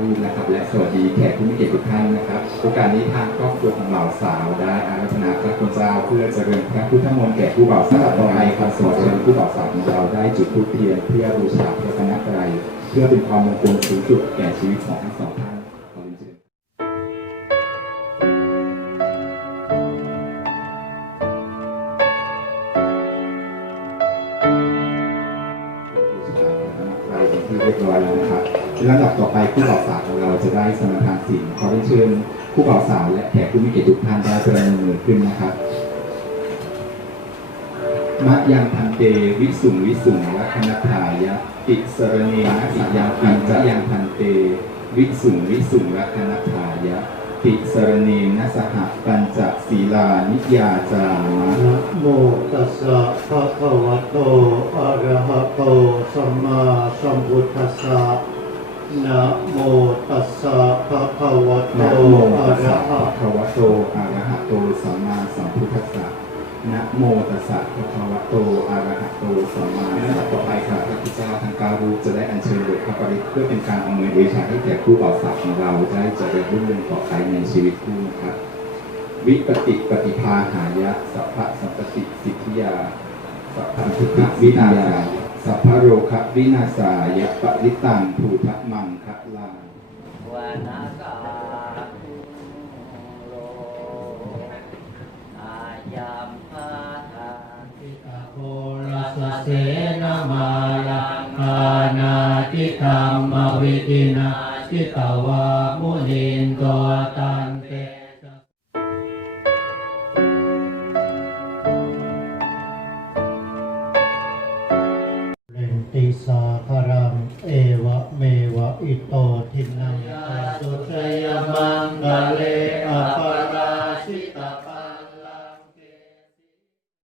รูปนะครับ และสวัสดีแขกผู้มีเกียรติทุกท่านนะครับโอกาสนี้ทางครอบครัวของเหล่าสาวได้อาราธนาพระคุณเจ้าเพื่อเจริญพระพุทธมนต์แก่ผู้บ่าวสาวต่อไปครับสวัสดีผู้บ่าวสาวของเราได้จุดธูปเทียนเพื่อบูชาพระพนตรัยเพื่อเป็นความมงคลสูงสุดแก่ชีวิตของทั้งสองท่านขอเรียนเชิญไปเป็นที่เรียบร้อยแล้วนะครับ ลำดับต่อไปผู้บ่าวสาวของเราจะได้สมทานสิ่งขอเรียนเชิญผู้บ่าวสาวและแขกผู้มีเกียรติทุกท่านได้ประนมมือขึ้นนะครับมะยังพันเตวิสุงวิสุงลัคนาทายะติสรเนนะสิยังปัญจะยังพันเต วิสุงวิสุงลัคนาทายะติสรเนนะสหปัญจศีลานิยาจามะนะโมตัสสะภะคะวะโตอะระหะโตสัมมาสัมพุทธัสสะ นะโมตัสสะภะคะวะโตนะโมอะตัสสะระภะหะคะวะโตอะระหะโตสัมมาสัมพุทธัสสะนะโมตัสสะภะคะวะโตอะระหะโตสัมมาสัมพุทธัสสะต่อไปครับพระพุทธเจ้าทางการรูปจะได้อัญเชิญบทพระปริตเพื่อเป็นการอำนวยเดชะให้แก่ผู้บ่าวสาวของเราได้เจริญรุ่งเรืองต่อไปในชีวิตคู่นะครับ วิปติปฏิภาหายะสัพพะสัมปติสิทธิยาสัพพันธุตวินาศายะ สัพพะโรคะวินาศายะปริตังภูทะมังคะลังวนาคาโลอายัมพาทาโพรัสเสนามาลังคานาติธรรมวิตินาจิตวามุนินตัวตันเต ติสาคารัง เอวะเมวะอิโตทินังเต